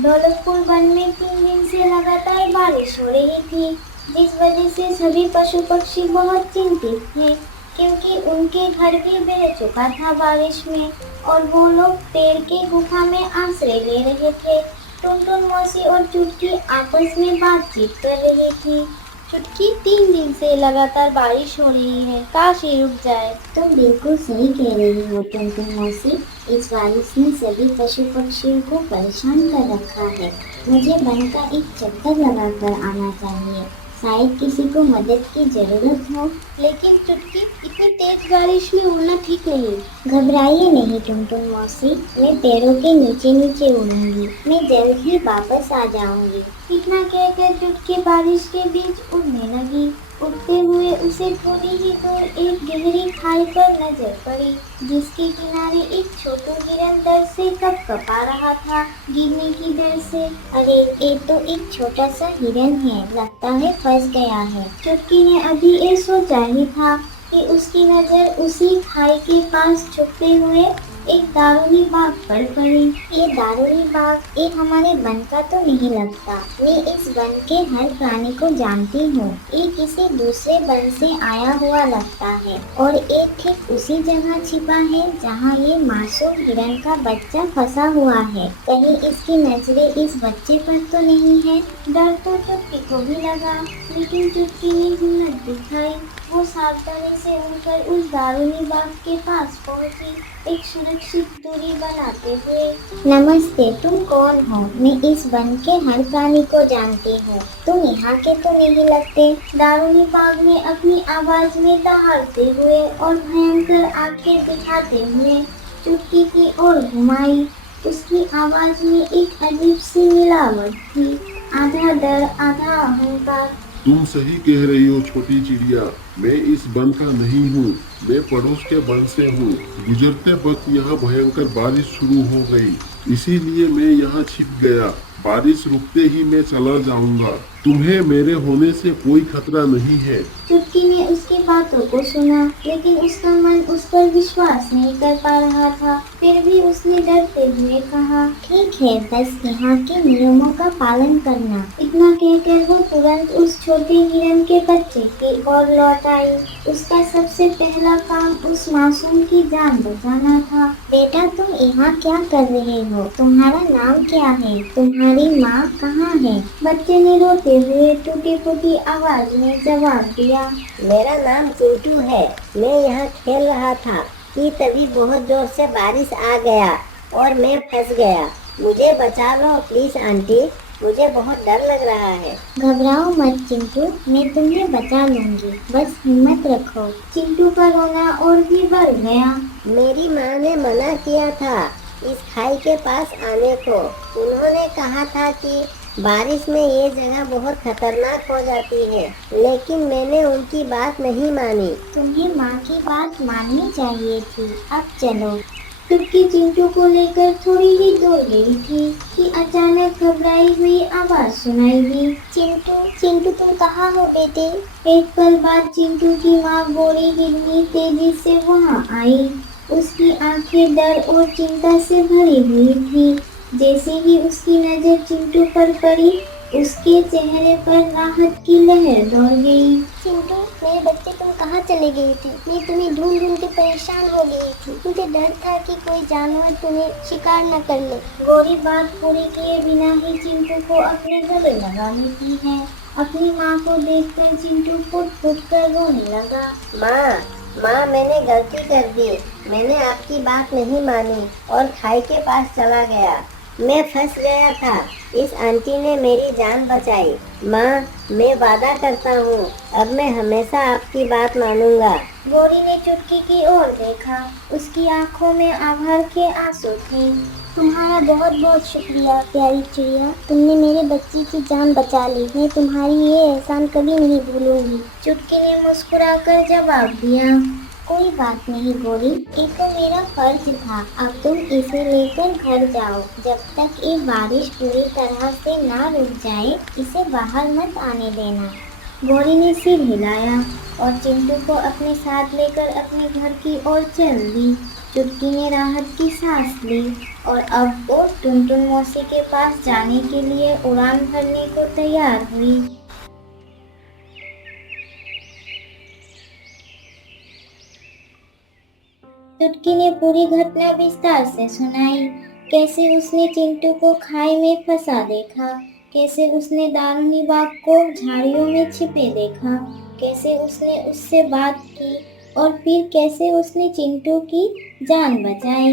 Daulatpur one में 3 दिन से लगातार बारिश हो रही थी, जिस वजह से सभी पशु पक्षी बहुत चिंतित थे, क्योंकि उनके घर भी बह चुका था बारिश में और वो लोग पेड़ के गुफा में आश्रय ले रहे थे। टुनटुन मौसी और चुटकी आपस में बातचीत कर रही थी। चुटकी, 3 दिन से लगातार बारिश हो रही है, काश ये रुक जाए। तुम बिल्कुल सही कह रही हो टुनटुन मौसी। इस बारिश ने सभी पशु पक्षियों को परेशान कर रखा है। मुझे वन का एक चक्कर लगाकर आना चाहिए। शायद किसी को मदद की जरूरत हो। लेकिन चुटकी, इतनी तेज बारिश में उड़ना ठीक नहीं। घबराइए नहीं टुनटुन मौसी, मैं पेड़ों के नीचे नीचे उड़ूंगी। मैं जल्द ही वापस आ जाऊंगी। इतना कहकर चुटकी बारिश के बीच उड़ने लगी। उड़ते हुए उसे थोड़ी ही दूर एक गहरी खाई पर नजर पड़ी, जिसके किनारे एक छोटू हिरन डर से कपकपा रहा था, गिरने की डर से। अरे, ये तो एक छोटा सा हिरन है, लगता है फंस गया है। चुटकी ने अभी ये सोचा ही था कि उसकी नजर उसी खाई के पास छुपते हुए एक दारूनी बाग पर पड़ी। ये दारूनी बाग, ये हमारे वन का तो नहीं लगता। मैं इस वन के हर प्राणी को जानती हूँ। ये किसी दूसरे वन से आया हुआ लगता है और ये ठीक उसी जगह छिपा है जहाँ ये मासूम हिरन का बच्चा फंसा हुआ है। कहीं इसकी नजरें इस बच्चे पर तो नहीं है। डर तो चुटकी को भी लगा, लेकिन चुटकी ने हिम्मत दिखाई। वो सावधानी से उड़कर उस दारूनी बाग के पास पहुंची, एक सुरक्षित दूरी बनाते हुए। नमस्ते, तुम कौन हो? मैं इस वन के हर प्राणी को जानती हूँ। तुम यहाँ के तो नहीं लगते। दारूनी बाग ने अपनी आवाज में दहाड़ते हुए और भयंकर आंखें दिखाते हुए चुटकी की ओर घुमाई। उसकी आवाज में एक अजीब सी मिलावट थी, आधा डर आधा अहंकार। तुम सही कह रही हो छोटी चिड़िया, मैं इस वन का नहीं हूँ, मैं पड़ोस के वन से हूँ। गुजरते वक्त यहाँ भयंकर बारिश शुरू हो गई, इसीलिए मैं यहाँ छिप गया। बारिश रुकते ही मैं चला जाऊंगा। तुम्हें मेरे होने से कोई खतरा नहीं है। चुटकी ने उसकी बातों को सुना, लेकिन उसका मन उस पर विश्वास नहीं कर पा रहा था। फिर भी उसने डरते हुए कहा, ठीक है, बस यहाँ के नियमों का पालन करना। इतना कहकर वो तुरंत उस छोटे हिरन के बच्चे की ओर लौट आई। उसका सबसे पहला काम उस मासूम की जान बचाना था। बेटा, तुम यहाँ क्या कर रहे हो? तुम्हारा नाम क्या है? तुम्हारी माँ कहाँ है? बच्चे ने रोते हुए टूटी फूटी आवाज में जवाब दिया, मेरा नाम चिंटू है। मैं यहाँ खेल रहा था कि तभी बहुत जोर से बारिश आ गया और मैं फंस गया। मुझे बचा लो प्लीज आंटी, मुझे बहुत डर लग रहा है। घबराओ मत चिंटू, मैं तुम्हें बचा लूंगी, बस हिम्मत रखो। चिंटू का रोना और भी बढ़ गया। मेरी माँ ने मना किया था इस खाई के पास आने को। उन्होंने कहा था कि बारिश में ये जगह बहुत खतरनाक हो जाती है, लेकिन मैंने उनकी बात नहीं मानी। तुम्हें माँ की बात माननी चाहिए थी। अब चलो। चुटकी चिंटू को लेकर थोड़ी ही दूर गई थी कि अचानक घबराई हुई आवाज सुनाई दी, चिंटू, चिंटू तुम कहाँ हो बेटे? एक पल बाद चिंटू की माँ बोरी हिरनी तेजी से वहाँ आई। उसकी आंखें डर और चिंता से भरी हुई थी। जैसे ही उसकी नजर चिंटू पर पड़ी, उसके चेहरे पर राहत की लहर दौड़ गई। चिंटू, मेरे बच्चे, तुम कहाँ चले गई थी? मैं तुम्हें ढूंढ ढूंढ के परेशान हो गई थी। मुझे डर था कि कोई जानवर तुम्हें शिकार न कर ले। गोरी बात पूरी किए बिना ही चिंटू को अपने गले लगा लेती है। अपनी माँ को देखकर चिंटू फुट फुट कर रोने लगा। माँ, मैंने गलती कर दी। मैंने आपकी बात नहीं मानी और खाई के पास चला गया। मैं फंस गया था। इस आंटी ने मेरी जान बचाई। माँ, मैं वादा करता हूँ, अब मैं हमेशा आपकी बात मानूंगा। गोरी ने चुटकी की ओर देखा। उसकी आंखों में आभार के आंसू थे। तुम्हारा बहुत बहुत शुक्रिया प्यारी चिड़िया, तुमने मेरे बच्चे की जान बचा ली। मैं तुम्हारी ये एहसान कभी नहीं भूलूंगी। चुटकी ने मुस्कुराकर जवाब दिया, कोई बात नहीं गोरी, ये तो मेरा फर्ज था। अब तुम इसे लेकर घर जाओ। जब तक ये बारिश पूरी तरह से ना रुक जाए, इसे बाहर मत आने देना। गोरी ने सिर हिलाया और चिंटू को अपने साथ लेकर अपने घर की ओर चल दी। चुटकी ने राहत की सांस ली और अब वो टुनटुन मौसी के पास जाने के लिए उड़ान भरने को तैयार हुई। चुटकी ने पूरी घटना विस्तार से सुनाई। कैसे उसने चिंटू को खाई में फंसा देखा, कैसे उसने दारूनी बाग को झाड़ियों में छिपे देखा, कैसे उसने उससे बात की और फिर कैसे उसने चिंटू की जान बचाई।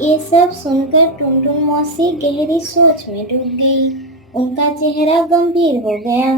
ये सब सुनकर टुनटुन मौसी गहरी सोच में डूब गई। उनका चेहरा गंभीर हो गया।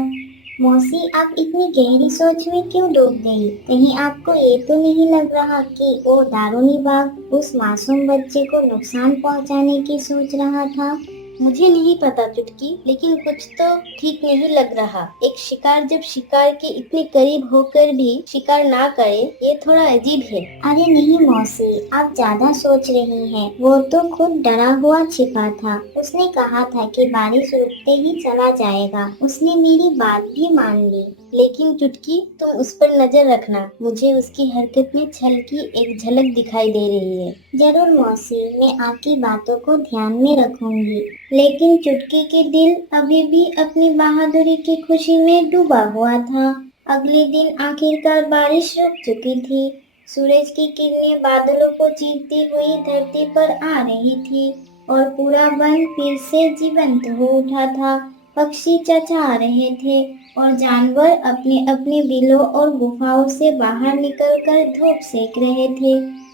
मौसी, आप इतनी गहरी सोच में क्यों डूब गई? कहीं आपको ये तो नहीं लग रहा कि वो दारूनी बाग उस मासूम बच्चे को नुकसान पहुंचाने की सोच रहा था? मुझे नहीं पता चुटकी, लेकिन कुछ तो ठीक नहीं लग रहा। एक शिकार जब शिकार के इतने करीब होकर भी शिकार ना करे, ये थोड़ा अजीब है। अरे नहीं मौसी, आप ज्यादा सोच रही हैं। वो तो खुद डरा हुआ छिपा था। उसने कहा था कि बारिश रुकते ही चला जाएगा। उसने मेरी बात भी मान ली। लेकिन चुटकी, तुम उस पर नजर रखना। मुझे उसकी हरकत में छल की एक झलक दिखाई दे रही है। जरूर मौसी, मैं आपकी बातों को ध्यान में रखूंगी। लेकिन चुटकी के दिल अभी भी अपनी बहादुरी की खुशी में डूबा हुआ था। अगले दिन आखिरकार बारिश रुक चुकी थी। सूरज की किरणें बादलों को चीरती हुई धरती पर आ रही थी और पूरा वन फिर से जीवंत हो उठा था। पक्षी चहचहा रहे थे और जानवर अपने अपने बिलों और गुफाओं से बाहर निकलकर धूप सेक रहे थे।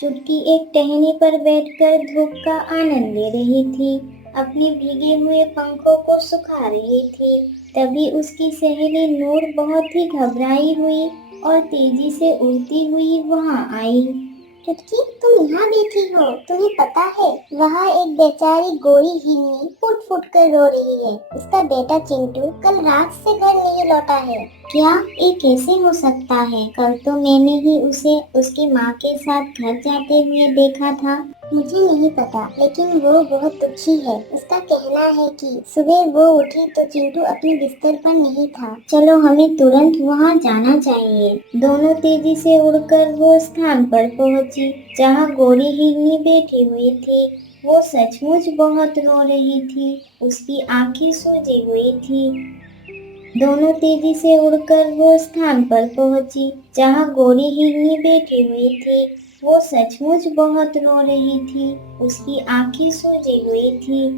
चुटकी एक टहनी पर बैठकर धूप का आनंद ले रही थी, अपने भीगे हुए पंखों को सुखा रही थी। तभी उसकी सहेली नूर बहुत ही घबराई हुई और तेजी से उड़ती हुई वहां आई। चुटकी, तुम यहाँ बैठी हो? तुम्हें पता है वहाँ एक बेचारी गोरी हिरनी फुट फुट कर रो रही है। उसका बेटा चिंटू कल रात से घर नहीं लौटा है। क्या ये कैसे हो सकता है? कल तो मैंने ही उसे उसकी माँ के साथ घर जाते हुए देखा था। मुझे नहीं पता, लेकिन वो बहुत दुखी है। उसका कहना है कि सुबह वो उठी तो चिंटू अपने बिस्तर पर नहीं था। चलो, हमें तुरंत वहाँ जाना चाहिए। दोनों तेजी से उड़कर वो स्थान पर पहुंची जहाँ गोरी हिरनी बैठी हुई थी। वो सचमुच बहुत रो रही थी। उसकी आंखें सूजी हुई थी। दोनों तेजी से उड़कर वो स्थान पर पहुंची जहाँ गोरी हिरनी बैठी हुई थी। वो सचमुच बहुत रो रही थी। उसकी आंखें सूजी हुई थी।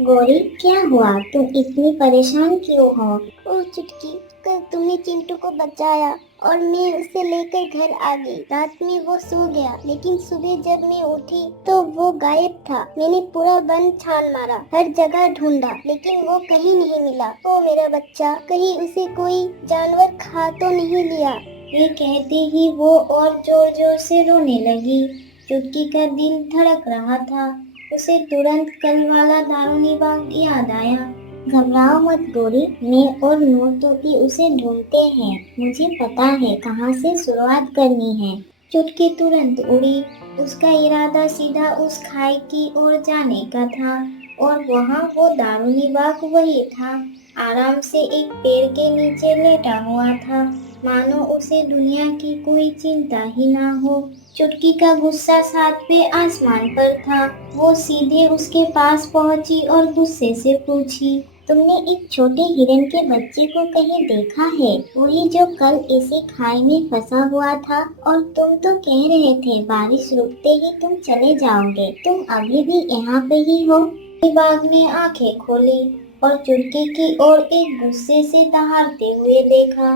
गोरी, क्या हुआ? तुम इतनी परेशान क्यों हो? ओ चुटकी, कल तुमने चिंटू को बचाया और मैं उसे लेकर घर आ गई। रात में वो सो गया, लेकिन सुबह जब मैं उठी तो वो गायब था। मैंने पूरा वन छान मारा, हर जगह ढूंढा, लेकिन वो कहीं नहीं मिला। ओ मेरा बच्चा, कहीं उसे कोई जानवर खा तो नहीं लिया? ये कहते ही वो और जोर जोर से रोने लगी। चुटकी का दिल धड़क रहा था। उसे तुरंत कल वाला दारूनी बाग याद आया। घबराओ मत गोरी, मैं और नूर तोती उसे ढूंढते हैं। मुझे पता है कहाँ से शुरुआत करनी है। चुटकी तुरंत उड़ी। उसका इरादा सीधा उस खाई की ओर जाने का था और वहाँ वो दारूनी बाग वही था। आराम से एक पेड़ के नीचे लेटा हुआ था, मानो उसे दुनिया की कोई चिंता ही ना हो। चुटकी का गुस्सा 7वें आसमान पर था। वो सीधे उसके पास पहुंची और गुस्से से पूछी, तुमने एक छोटे हिरन के बच्चे को कहीं देखा है? वही जो कल इसी खाई में फंसा हुआ था। और तुम तो कह रहे थे बारिश रुकते ही तुम चले जाओगे। तुम अभी भी यहाँ पे ही हो? बाघ ने आंखें खोली और चुटकी की ओर एक गुस्से से दहाड़ते हुए देखा।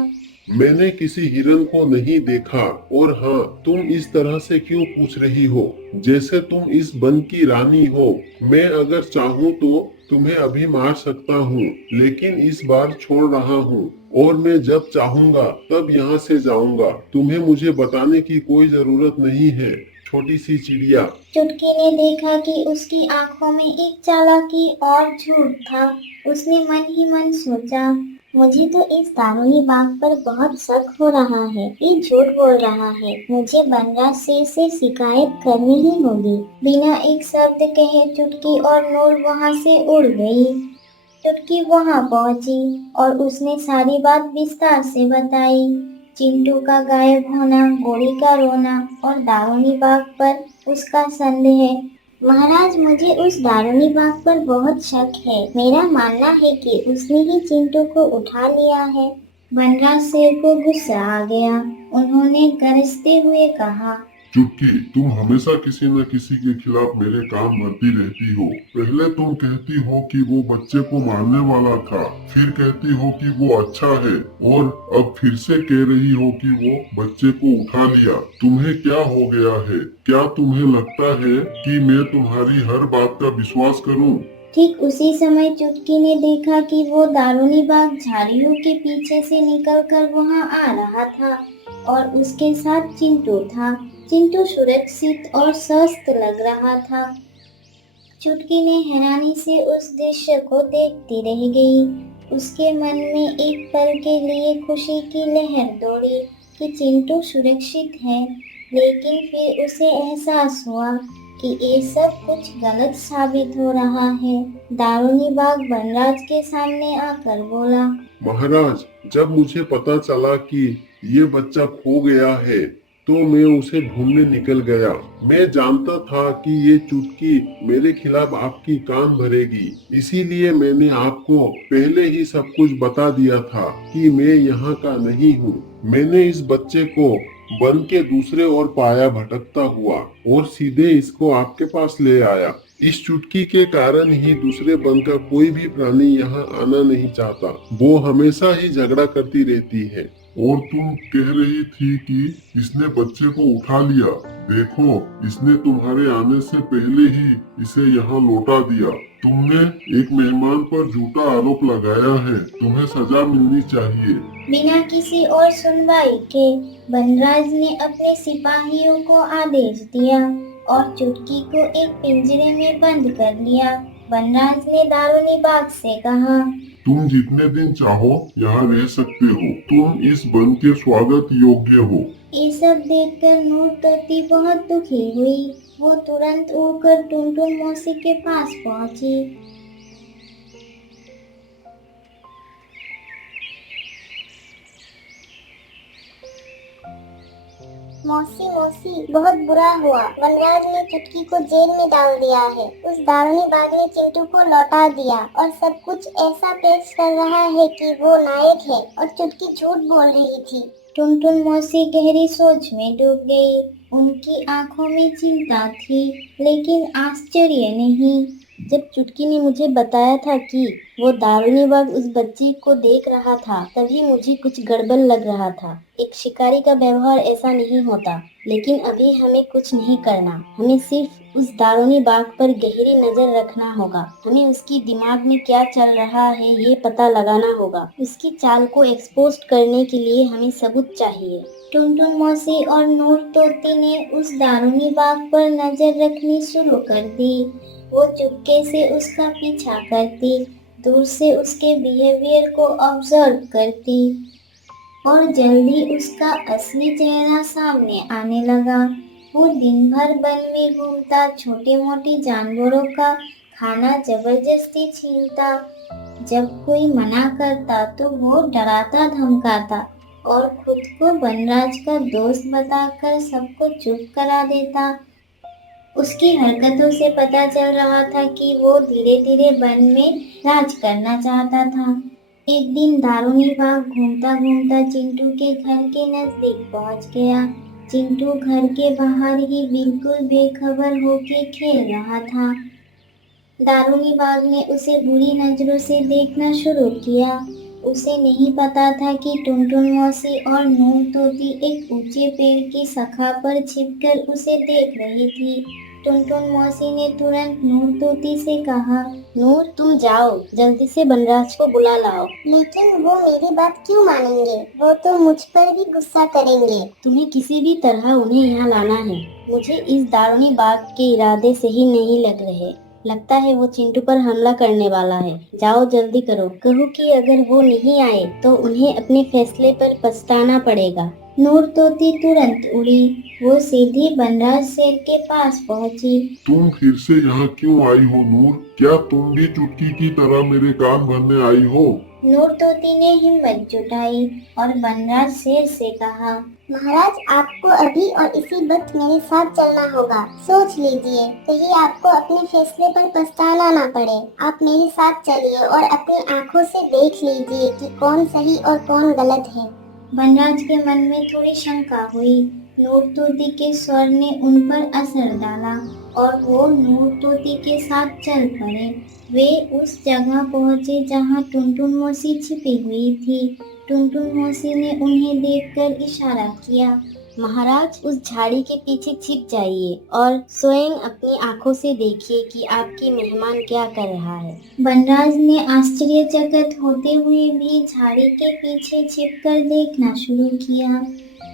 मैंने किसी हिरन को नहीं देखा। और हाँ, तुम इस तरह से क्यों पूछ रही हो, जैसे तुम इस वन की रानी हो। मैं अगर चाहूँ तो तुम्हें अभी मार सकता हूँ, लेकिन इस बार छोड़ रहा हूँ और मैं जब चाहूँगा तब यहाँ से जाऊँगा। तुम्हें मुझे बताने की कोई जरूरत नहीं है, छोटी सी चिड़िया। चुटकी ने देखा कि उसकी आंखों में एक चालाकी और झूठ था। उसने मन ही मन सोचा, मुझे तो इस दारूनी बाग पर बहुत शक हो रहा है। ये झूठ बोल रहा है। मुझे बनराज शेर से शिकायत करनी ही होगी। बिना एक शब्द कहे चुटकी और नूर वहाँ से उड़ गई। चुटकी वहाँ पहुँची और उसने सारी बात विस्तार से बताई। चिंटू का गायब होना, गोरी का रोना और दारूनी बाग पर उसका संदेह। महाराज, मुझे उस दारूनी बाग पर बहुत शक है। मेरा मानना है कि उसने ही चिंटू को उठा लिया है। बनराज शेर को गुस्सा आ गया। उन्होंने गरजते हुए कहा, चुटकी, तुम हमेशा किसी न किसी के खिलाफ मेरे कान भरती रहती हो। पहले तुम कहती हो कि वो बच्चे को मारने वाला था, फिर कहती हो कि वो अच्छा है, और अब फिर से कह रही हो कि वो बच्चे को उठा लिया। तुम्हें क्या हो गया है? क्या तुम्हें लगता है कि मैं तुम्हारी हर बात का विश्वास करूं? ठीक उसी समय चुटकी ने देखा कि वो दारूनी बाग झाड़ियों के पीछे से निकलकर वहां आ रहा था और उसके साथ चिंटू था। चिंटू सुरक्षित और स्वस्थ लग रहा था। चुटकी ने हैरानी से उस दृश्य को देखती रह गई। उसके मन में एक पल के लिए खुशी की लहर दौड़ी कि चिंटू सुरक्षित है, लेकिन फिर उसे एहसास हुआ कि ये सब कुछ गलत साबित हो रहा है। दारूनी बाग बनराज के सामने आकर बोला, महाराज, जब मुझे पता चला कि ये बच्चा खो गया है तो मैं उसे ढूंढने निकल गया। मैं जानता था कि ये चुटकी मेरे खिलाफ आपकी कान भरेगी, इसीलिए मैंने आपको पहले ही सब कुछ बता दिया था कि मैं यहाँ का नहीं हूँ। मैंने इस बच्चे को वन के दूसरे ओर पाया भटकता हुआ और सीधे इसको आपके पास ले आया। इस चुटकी के कारण ही दूसरे वन का कोई भी प्राणी यहाँ आना नहीं चाहता। वो हमेशा ही झगड़ा करती रहती है। और तुम कह रही थी कि इसने बच्चे को उठा लिया। देखो, इसने तुम्हारे आने से पहले ही इसे यहाँ लौटा दिया। तुमने एक मेहमान पर झूठा आरोप लगाया है। तुम्हें सजा मिलनी चाहिए। बिना किसी और सुनवाई के बनराज ने अपने सिपाहियों को आदेश दिया और चुटकी को एक पिंजरे में बंद कर लिया। बनराज ने दारूनी बाग से कहा, तुम जितने दिन चाहो यहाँ रह सकते हो। तुम इस वन के स्वागत योग्य हो। ये सब देखकर नूर तोती बहुत दुखी हुई। वो तुरंत उड़कर टुनटुन मौसी के पास पहुंची। मौसी मौसी, बहुत बुरा हुआ। वनराज ने चुटकी को जेल में डाल दिया है। उस दारूनी बाग ने चिंटू को लौटा दिया और सब कुछ ऐसा पेश कर रहा है कि वो नायक है और चुटकी झूठ बोल रही थी। टुनटुन मौसी गहरी सोच में डूब गई। उनकी आंखों में चिंता थी, लेकिन आश्चर्य नहीं। जब चुटकी ने मुझे बताया था कि वो दारूनी बाग उस बच्चे को देख रहा था, तभी मुझे कुछ गड़बड़ लग रहा था। एक शिकारी का व्यवहार ऐसा नहीं होता। लेकिन अभी हमें कुछ नहीं करना। हमें सिर्फ उस दारूनी बाग पर गहरी नजर रखना होगा। हमें उसकी दिमाग में क्या चल रहा है ये पता लगाना होगा। उसकी चाल को एक्सपोज करने के लिए हमें सबूत चाहिए। टुनटुन मौसी और नूर तोती ने उस दारूनी बाग पर नजर रखनी शुरू कर दी। वो चुपके से उसका पीछा करती, दूर से उसके बिहेवियर को ऑब्जर्व करती और जल्दी उसका असली चेहरा सामने आने लगा। वो दिन भर वन में घूमता, छोटे मोटे जानवरों का खाना जबरदस्ती छीनता। जब कोई मना करता तो वो डराता धमकाता और खुद को बनराज का दोस्त बताकर सबको चुप करा देता। उसकी हरकतों से पता चल रहा था कि वो धीरे धीरे वन में राज करना चाहता था। एक दिन दारूनी बाग घूमता घूमता चिंटू के घर के नजदीक पहुंच गया। चिंटू घर के बाहर ही बिल्कुल बेखबर होके खेल रहा था। दारूनी बाग ने उसे बुरी नजरों से देखना शुरू किया। उसे नहीं पता था कि टुनटुन मौसी और नूर तोती एक ऊंचे पेड़ की शाखा पर छिपकर उसे देख रही थी। टुनटुन मौसी ने तुरंत नूर तोती से कहा, नूर, तुम जाओ, जल्दी से बनराज को बुला लाओ। लेकिन वो मेरी बात क्यों मानेंगे? वो तो मुझ पर भी गुस्सा करेंगे। तुम्हें किसी भी तरह उन्हें यहाँ लाना है। मुझे इस दारूनी बाग के इरादे सही नहीं लग रहे। लगता है वो चिंटू पर हमला करने वाला है। जाओ, जल्दी करो। कहो कि अगर वो नहीं आए तो उन्हें अपने फैसले पर पछताना पड़ेगा। नूर तोती तुरंत उड़ी। वो सीधी बनराज शेर के पास पहुंची। तुम फिर से यहाँ क्यों आई हो नूर? क्या तुम भी चुटकी की तरह मेरे कान भरने आई हो? नूर तोती ने हिम्मत जुटाई और बनराज शेर से कहा, महाराज, आपको अभी और इसी वक्त मेरे साथ चलना होगा। सोच लीजिए, कहीं आपको अपने फैसले पर पछताना ना पड़े। आप मेरे साथ चलिए और अपनी आंखों से देख लीजिए कि कौन सही और कौन गलत है। बनराज के मन में थोड़ी शंका हुई। नूर तोती के स्वर ने उन पर असर डाला और वो नूर तोती के साथ चल पड़े। वे उस जगह पहुँचे जहाँ टुनटुन मौसी छिपी हुई थी। टुनटुन मौसी ने उन्हें देखकर इशारा किया। महाराज, उस झाड़ी के पीछे छिप जाइए और स्वयं अपनी आंखों से देखिए कि आपकी मेहमान क्या कर रहा है। बनराज ने आश्चर्यचकित होते हुए भी झाड़ी के पीछे छिपकर देखना शुरू किया।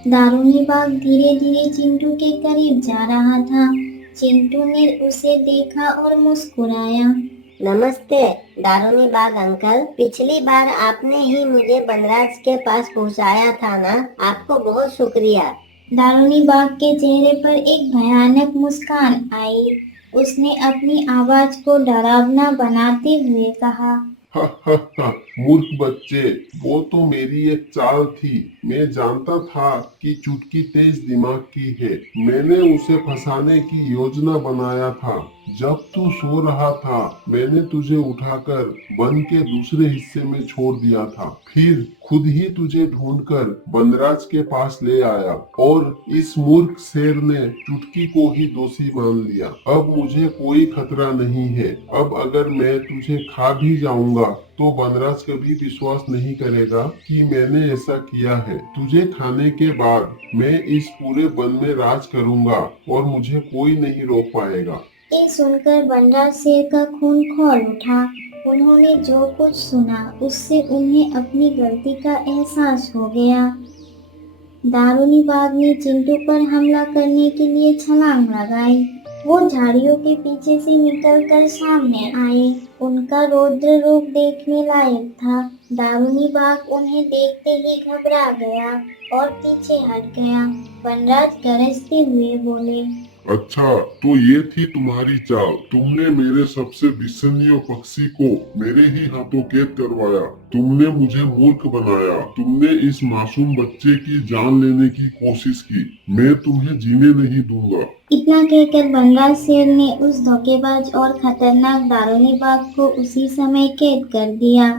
दारूनी बाग धीरे धीरे चिंटू के करीब जा रहा था। चिंटू ने उसे देखा और मुस्कुराया। नमस्ते दारूनी बाग अंकल, पिछली बार आपने ही मुझे बनराज के पास पहुंचाया था ना, आपको बहुत शुक्रिया। दारूनी बाग के चेहरे पर एक भयानक मुस्कान आई। उसने अपनी आवाज को डरावना बनाते हुए कहा, मूर्ख बच्चे, वो तो मेरी एक चाल थी। मैं जानता था कि चुटकी तेज दिमाग की है। मैंने उसे फंसाने की योजना बनाया था। जब तू सो रहा था, मैंने तुझे उठाकर वन के दूसरे हिस्से में छोड़ दिया था। फिर खुद ही तुझे ढूंढकर बनराज के पास ले आया और इस मूर्ख शेर ने चुटकी को ही दोषी मान लिया। अब मुझे कोई खतरा नहीं है। अब अगर मैं तुझे खा भी जाऊंगा तो बनराज कभी विश्वास नहीं करेगा कि मैंने ऐसा किया है। तुझे खाने के बाद मैं इस पूरे वन में राज करूंगा और मुझे कोई नहीं रोक पाएगा। ये सुनकर बनराज शेर का खून खौल उठा। उन्होंने जो कुछ सुना उससे उन्हें अपनी गलती का एहसास हो गया। दारूनी बाग ने चिंटू पर हमला करने के लिए छलांग लगाई। वो झाड़ियों के पीछे से निकलकर सामने आए। उनका रौद्र रूप देखने लायक था। दारूनी बाग उन्हें देखते ही घबरा गया और पीछे हट गया। बनराज गरजते हुए बोले, अच्छा, तो ये थी तुम्हारी चाल। तुमने मेरे सबसे विश्वसनीय पक्षी को मेरे ही हाथों कैद करवाया। तुमने मुझे मूर्ख बनाया। तुमने इस मासूम बच्चे की जान लेने की कोशिश की। मैं तुम्हें जीने नहीं दूंगा। इतना कहकर बनराज शेर ने उस धोखेबाज और खतरनाक दारूनी बाग को उसी समय कैद कर दिया।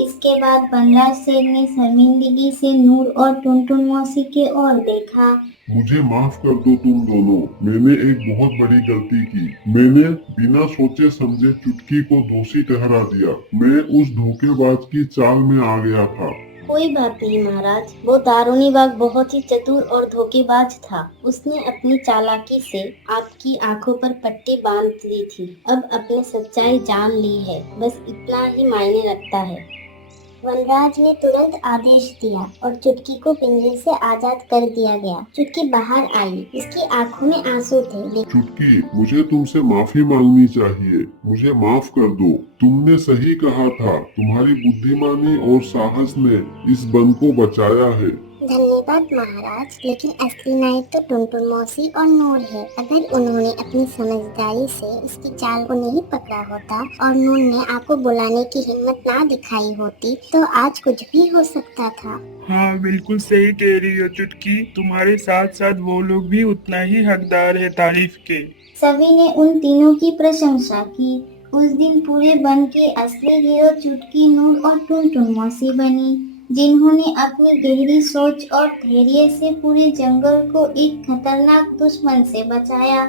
इसके बाद बनराज शेर ने शर्मिंदगी से नूर और टुनटुन मौसी की ओर देखा। मुझे माफ कर दो तुम दोनों। मैंने एक बहुत बड़ी गलती की। मैंने बिना सोचे समझे चुटकी को दोषी ठहरा दिया। मैं उस धोखेबाज की चाल में आ गया था। कोई बात नहीं महाराज, वो दारूनी बाग बहुत ही चतुर और धोखेबाज था। उसने अपनी चालाकी से आपकी आंखों पर पट्टी बांध ली थी। अब अपने सच्चाई जान ली है, बस इतना ही मायने रखता है। वनराज ने तुरंत आदेश दिया और चुटकी को पिंजरे से आजाद कर दिया गया। चुटकी बाहर आई। उसकी आंखों में आंसू थे। चुटकी, मुझे तुमसे माफी मांगनी चाहिए। मुझे माफ कर दो। तुमने सही कहा था। तुम्हारी बुद्धिमानी और साहस ने इस वन को बचाया है। धन्यवाद महाराज, लेकिन असली नायक तो टुनटुन मौसी और नूर है। अगर उन्होंने अपनी समझदारी से उसकी चाल को नहीं पकड़ा होता और नूर ने आपको बुलाने की हिम्मत ना दिखाई होती तो आज कुछ भी हो सकता था। हाँ, बिल्कुल सही कह रही हो चुटकी। तुम्हारे साथ साथ वो लोग भी उतना ही हकदार है तारीफ के। सभी ने उन तीनों की प्रशंसा की। उस दिन पूरे वन की असली हीरो चुटकी, नूर और टुनटुन मौसी बनी, जिन्होंने अपनी गहरी सोच और धैर्य से पूरे जंगल को एक खतरनाक दुश्मन से बचाया।